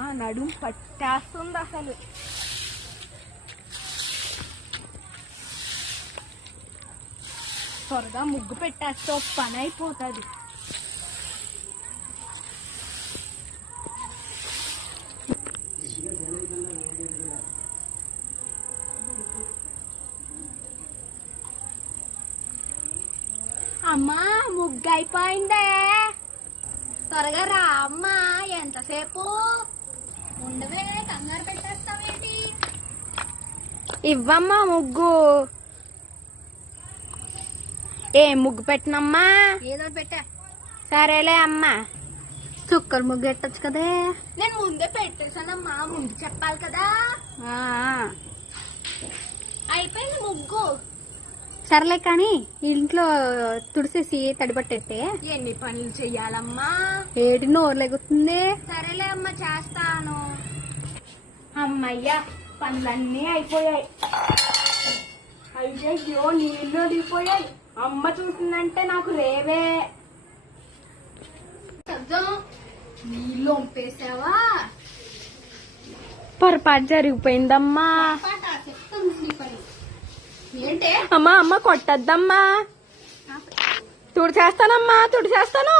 నడుము పట్టేస్తుంది అసలు. త్వరగా ముగ్గు పెట్టేస్తే ఒక పని అయిపోతుంది. అమ్మా ముగ్గు అయిపోయిందే, త్వరగా రా అమ్మా. ఎంతసేపు ఉండవే, కంగారు పెట్టేస్తావేంటి? ఇవ్వమ్మా ముగ్గు. ఏం ముగ్గు పెట్టినమ్మా? ఏదో పెట్టా. సరేలే అమ్మా. చుక్కల ముగ్గు పెట్టచ్చు కదే. నేను ముందే పెట్టేశానమ్మా, ముందు చెప్పాలి కదా. అయిపోయింది ముగ్గు. సర్లే కానీ ఇంట్లో తుడిసేసి తడిపట్టేస్తే. ఎన్ని పనులు చెయ్యాలమ్మా? ఏటి నోరు లెగుతుంది. సరేలే అమ్మా, చేస్తాను. అమ్మయ్యా, పనులన్నీ అయిపోయాయి. అయ్యో నీళ్ళు అడిగిపోయాయి. అమ్మ చూసిందంటే నాకు రేవే. నీళ్ళు వంపేసావా? పొరపాటు జరిగిపోయిందమ్మా. ఏంటే అమ్మా, అమ్మ కొట్టద్దమ్మా. తుడిచేస్తానమ్మా, తుడిచేస్తాను.